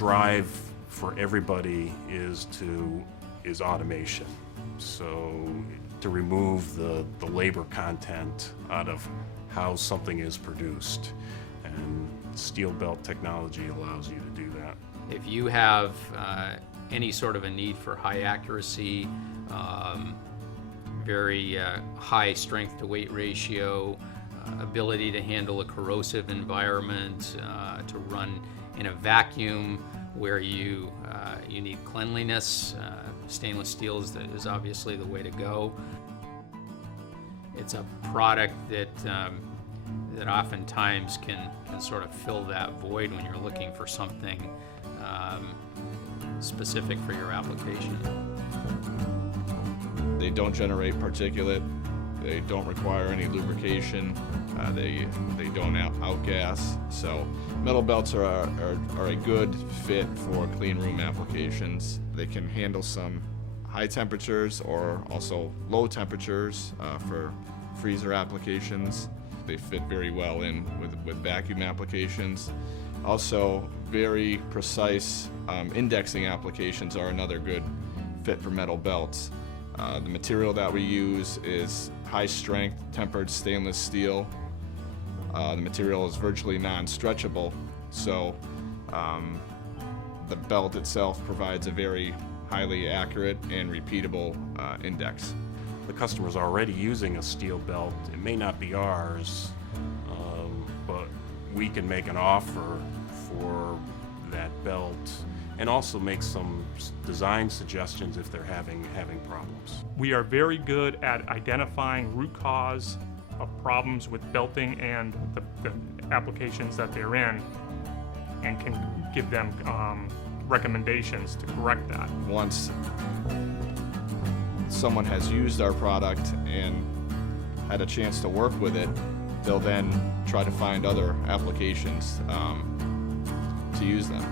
drive for everybody is automation. So to remove the labor content out of how something is produced, and steel belt technology allows you to do that. If you have any sort of a need for high accuracy, very high strength to weight ratio, ability to handle a corrosive environment, to run in a vacuum where you need cleanliness, stainless steel is obviously the way to go. It's a product that oftentimes can sort of fill that void when you're looking for something specific for your application. They don't generate particulate, they don't require any lubrication, they don't outgas. So metal belts are a good fit for clean room applications. They can handle some high temperatures or also low temperatures for freezer applications. They fit very well in with vacuum applications. Also, very precise indexing applications are another good fit for metal belts. The material that we use is high strength tempered stainless steel. The material is virtually non-stretchable, so the belt itself provides a very highly accurate and repeatable index. The customer's already using a steel belt. It may not be ours, but we can make an offer for that belt and also make some design suggestions if they're having problems. We are very good at identifying root cause of problems with belting and the applications that they're in, and can give them recommendations to correct that. Once someone has used our product and had a chance to work with it, they'll then try to find other applications to use them.